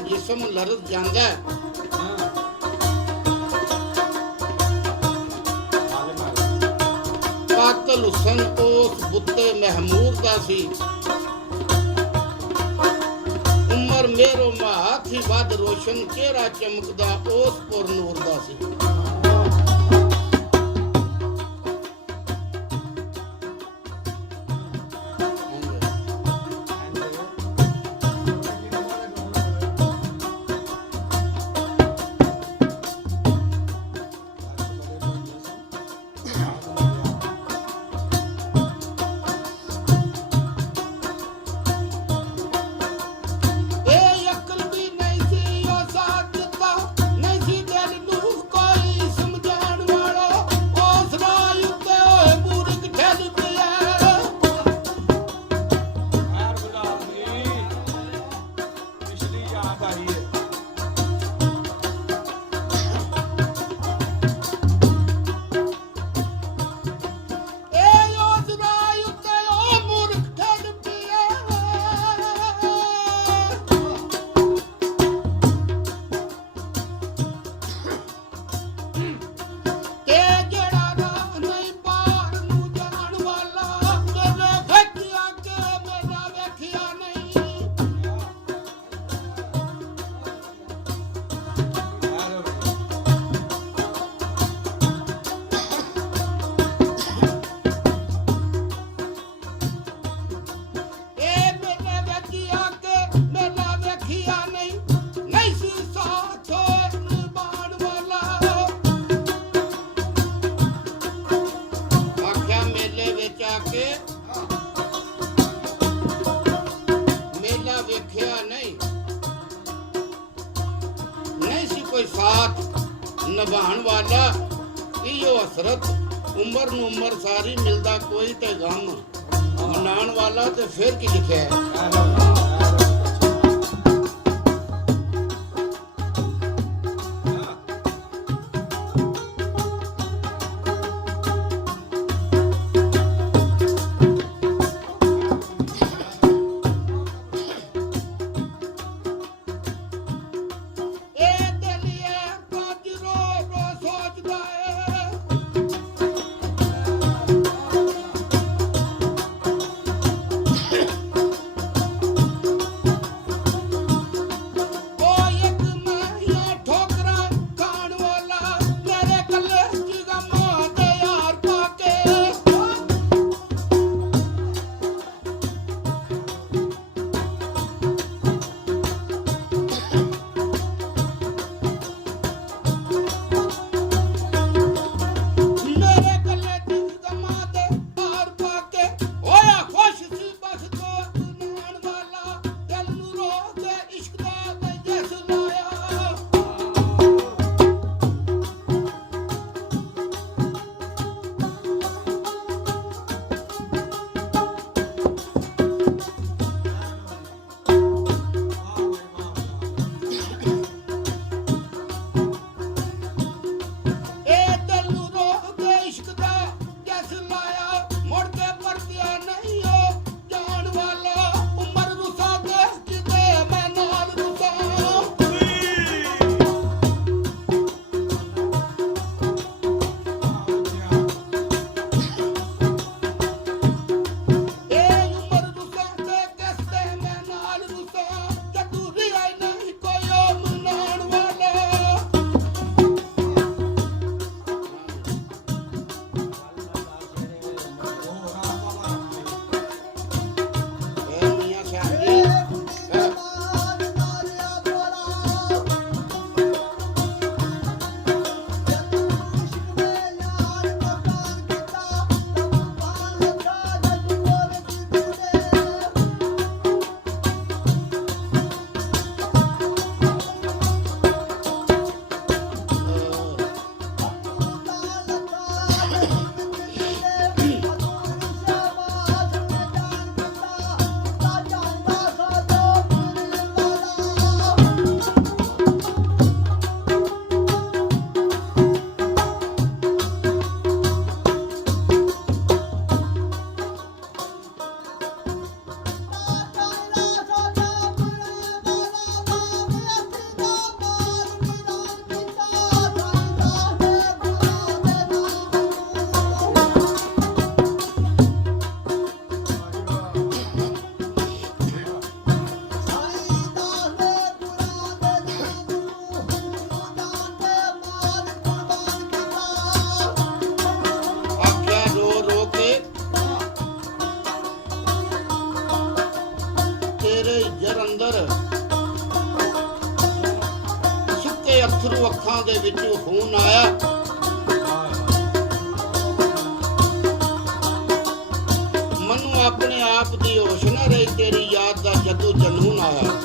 ਜਿਸਮ ਲਰਜ਼ ਜਾਂਦਾ ਕਾਤਲ ਹੁਸਨ ਉਸ ਬੁੱਤੇ ਮਹਿਮੂਦ ਦਾ ਸੀ ਉਮਰ ਮੇਰੋ ਮਾਥੀ ਵੱਧ ਰੋਸ਼ਨ ਚਿਹਰਾ ਚਮਕਦਾ ਉਸ ਪੁਰ ਨੂਰ ਦਾ ਸੀ ਨਿਭਾਉਣ ਵਾਲਾ ਇਹੋ ਹਸਰਤ ਉਮਰ ਨੂੰ ਉਮਰ ਸਾਰੀ ਮਿਲਦਾ ਕੋਈ ਤੇ ਗਮ ਮਨਾਉਣ ਵਾਲਾ ਤੇ ਫਿਰ ਕੀ ਲਿਖਿਆ ਹੈ ਦੇ ਜਰ ਅੰਦਰ ਸੁੱਕੇ ਅੱਥਰੂ ਅੱਖਾਂ ਦੇ ਵਿੱਚੋਂ ਖੂਨ ਆਇਆ। ਮੈਨੂੰ ਆਪਣੇ ਆਪ ਦੀ ਹੋਸ਼ ਨਾ ਰਹੀ, ਤੇਰੀ ਯਾਦ ਦਾ ਜਦੋਂ ਜਨੂਨ ਆਇਆ।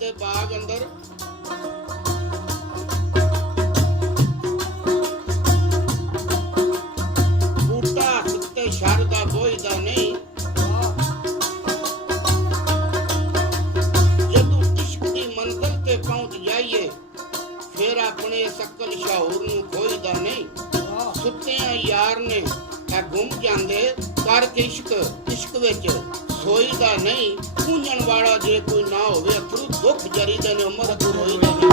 ਦੇ ਬਾਗ ਅੰਦਰ ਬੂਟਾ ਸੁੱਤੇ ਸ਼ਰ ਦਾ ਬੋਝਦਾ ਨਹੀਂ। ਜਦੋਂ ਇਸ਼ਕ ਦੀ ਮੰਜ਼ਿਲ ਤੇ ਪਹੁੰਚ ਜਾਈਏ ਫਿਰ ਆਪਣੇ ਅਕਲ ਸ਼ਾਹੂਰ ਨੂੰ ਖੋਜਦਾ ਨਹੀਂ। ਸੁੱਤਿਆਂ ਯਾਰ ਨੇ ਇਹ ਗੁੰਮ ਜਾਂਦੇ ਕਰਕੇ ਇਸ਼ਕ ਵਿੱਚ ਸੋਈਦਾ ਨਹੀਂ। ਪੂੰਝਣ ਵਾਲਾ ਜੇ ਕੋਈ ਨਾ ਹੋਵੇ ਅਥਰੂ ਦੁੱਖ ਜਰੀਦੇ ਨੇ ਉਮਰ ਅਥਰੂ ਰੋਈਦਾ ਨਹੀਂ।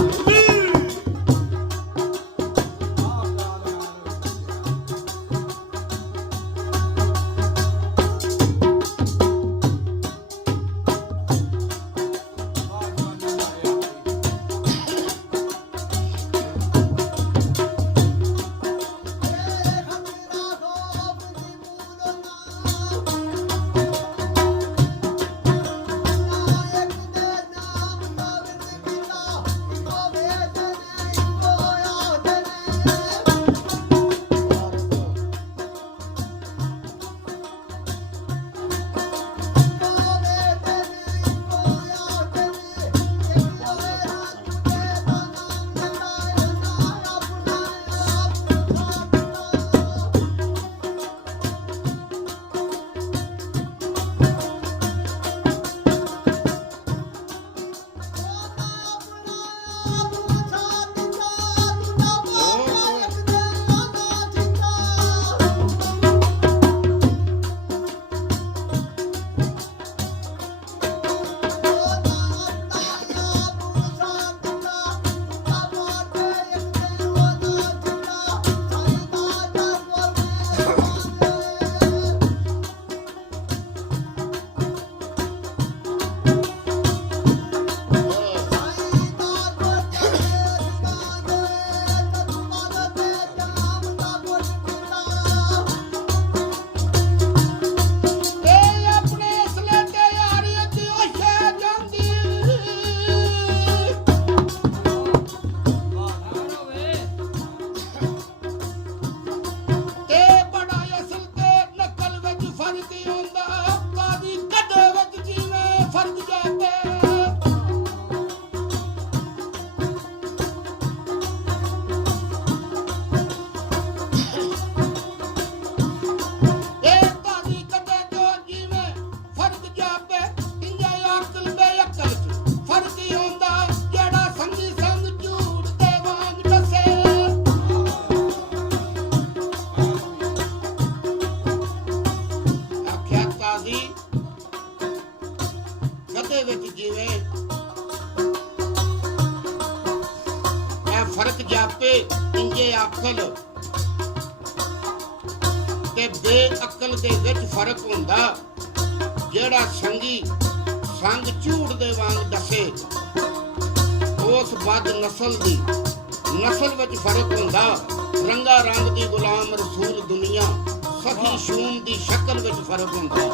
ਫਰਕ ਜਾਪੇ ਇੰਜੇ ਅਕਲ ਤੇ ਬੇਅਕਲ ਦੇ ਵਿੱਚ ਫਰਕ ਹੁੰਦਾ। ਜਿਹੜਾ ਸੰਗੀ ਸੰਗ ਝੂਠ ਦੇ ਵਾਂਗ ਦੱਸੇ ਉਸ ਬਦ ਨਸਲ ਦੀ ਨਸਲ ਵਿੱਚ ਫਰਕ ਹੁੰਦਾ। ਰੰਗਾ ਰੰਗ ਦੀ ਗੁਲਾਮ ਰਸੂਲ ਦੁਨੀਆ ਸਖੀ ਸ਼ੂਮ ਦੀ ਸ਼ਕਲ ਵਿੱਚ ਫਰਕ ਹੁੰਦਾ।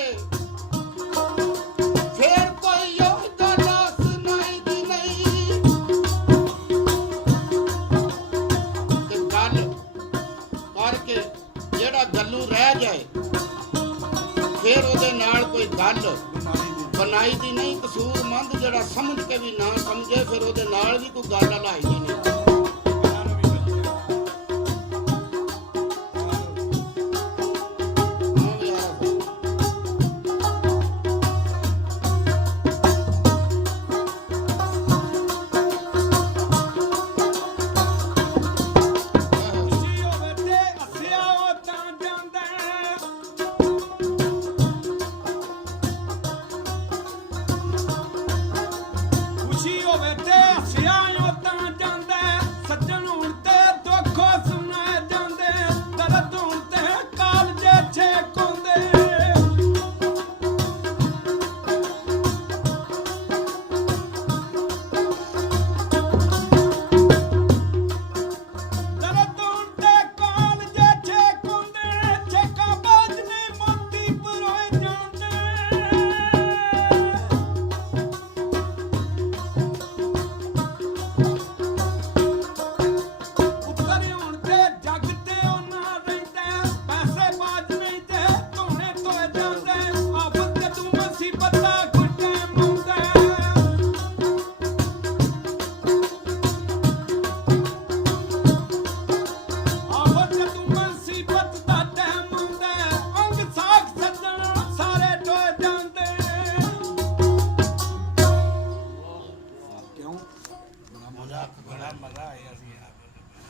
ਕੇ ਫੇਰ ਕੋਈ ਉਹ ਗੱਲ ਸੁਣਾਈ ਦੀ ਨਹੀਂ ਤੇ ਗੱਲ ਕਰਕੇ ਜਿਹੜਾ ਗੱਲੂ ਰਹਿ ਜਾਏ ਫੇਰ ਉਹਦੇ ਨਾਲ ਕੋਈ ਗੱਲ ਬਣਾਈ ਦੀ ਨਹੀਂ। ਕਸੂਰਮੰਦ ਜਿਹੜਾ ਸਮਝ ਕੇ ਵੀ ਨਾ ਸਮਝੇ ਫਿਰ ਉਹਦੇ ਨਾਲ ਵੀ ਕੋਈ ਗੱਲ ਹਲਾਈ ਦੀ ਨਹੀਂ।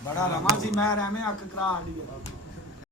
ਬੜਾ ਲੰਮਾ ਸੀ ਮੈਂ ਐਵੇਂ ਅੱਖ ਕਰਾ ਆਡੀ